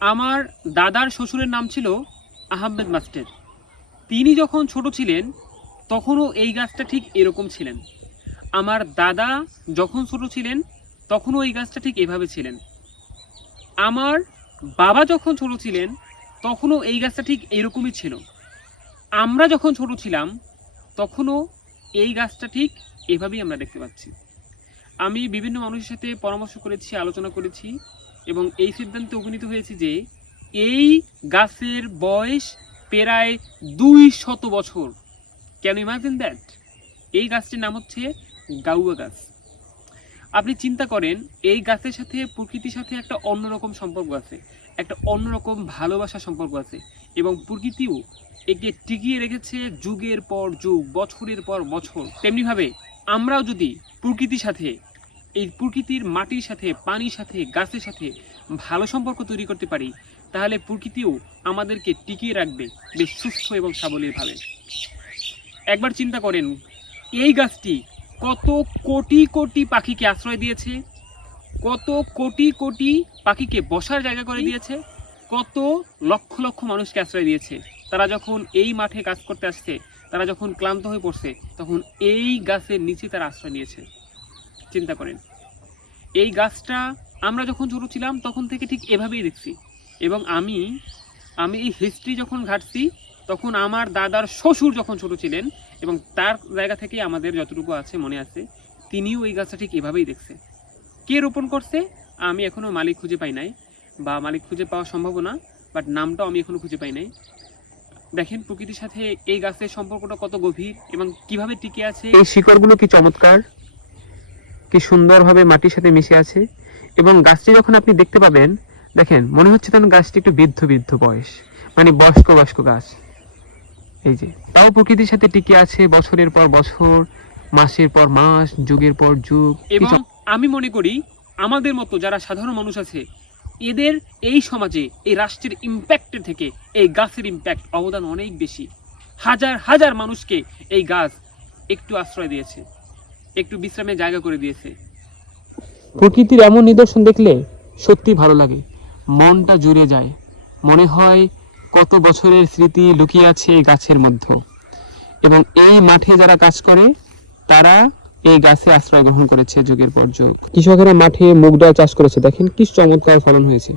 আমার দাদার শ্বশুরের নাম ছিল আহমেদ মাস্টার। তিনি যখন ছোট ছিলেন তখনও এই গাছটা ঠিক এরকম ছিলেন। আমার দাদা যখন ছোট ছিলেন তখনও এই গাছটা ঠিক এভাবে ছিলেন। আমার বাবা যখন ছোট ছিলেন তখনও এই গাছটা ঠিক এরকমই ছিল। আমরা যখন ছোট ছিলাম তখনও এই গাছটা ঠিক এভাবেই আমরা দেখতে পাচ্ছি। আমি বিভিন্ন মানুষের সাথে পরামর্শ করেছি, আলোচনা করেছি এবং এই সিদ্ধান্তে উপনীত হয়েছি যে এই গাছের বয়স প্রায় 200 বছর। Can you imagine that? এই গাছটির নাম হচ্ছে গাউয়া গাছ। আপনি চিন্তা করেন, এই গাছের সাথে প্রকৃতির সাথে একটা অন্যরকম সম্পর্ক আছে, একটা অন্যরকম ভালোবাসার সম্পর্ক আছে এবং প্রকৃতিও একে টিকিয়ে রেখেছে যুগের পর যুগ, বছরের পর বছর। তেমনিভাবে আমরাও যদি প্রকৃতির সাথে, এই প্রকৃতির মাটির সাথে, পানির সাথে, গাছের সাথে ভালো সম্পর্ক তৈরি করতে পারি, তাহলে প্রকৃতিও আমাদেরকে টিকিয়ে রাখবে বেশ সুস্থ এবং সাবলীলভাবে। একবার চিন্তা করেন, এই গাছটি কত কোটি কোটি পাখিকে আশ্রয় দিয়েছে, কত কোটি কোটি পাখিকে বসার জায়গা করে দিয়েছে, কত লক্ষ লক্ষ মানুষকে আশ্রয় দিয়েছে। তারা যখন এই মাঠে কাজ করতে আসছে, তারা যখন ক্লান্ত হয়ে পড়ছে, তখন এই গাছের নিচে তারা আশ্রয় নিয়েছে। চিন্তা করেন, এই গাছটা আমরা যখন ছোট ছিলাম তখন থেকে ঠিক এভাবেই দেখছি এবং আমি এই হিস্ট্রি যখন ঘাটছি তখন আমার দাদার শ্বশুর যখন ছোট ছিলেন এবং তার জায়গা থেকে আমাদের যতটুকু আছে মনে আছে, তিনিও এই গাছটা ঠিক এভাবেই দেখছে। কে রোপণ করছে আমি এখনো মালিক খুঁজে পাই নাই, বা মালিক খুঁজে পাওয়া সম্ভব না, বাট নামটাও আমি এখনো খুঁজে পাই নাই। দেখেন প্রকৃতির সাথে এই গাছের সম্পর্কটা কত গভীর এবং কিভাবে টিকে আছে। এই শিকড়গুলো কি চমৎকার, কি সুন্দরভাবে মাটির সাথে মিশে আছে। এবং গাছটি যখন আপনি দেখতে পাবেন, দেখেন মনে হচ্ছে তখন গাছটি একটু বৃদ্ধ বয়স, মানে বয়স্ক গাছ। এই যে তাও প্রকৃতির সাথে টিকে আছে বছরের পর বছর, মাসের পর মাস, যুগের পর যুগ। এবং আমি মনে করি আমাদের মতো যারা সাধারণ মানুষ আছে, এদের এই সমাজে, এই রাষ্ট্রের ইম্প্যাক্টের থেকে এই গাছের ইম্প্যাক্ট, অবদান অনেক বেশি। হাজার হাজার মানুষকে এই গাছ একটু আশ্রয় দিয়েছে, একটু বিশ্রামের জায়গা করে দিয়েছে। প্রকৃতির এমন নিদর্শন দেখলে সত্যি ভালো লাগে, মনটা জুড়ে যায়। মনে হয় কত বছরের স্মৃতি লুকিয়ে আছে এই গাছের মধ্যে। এবং এই মাঠে যারা কাজ করে তারা এই গাছে আশ্রয় গ্রহণ করেছে যুগের পর যুগ। কৃষকেরা মাঠে মুগ ডাল চাষ করেছে, দেখেন কি চমৎকার ফলন হয়েছে।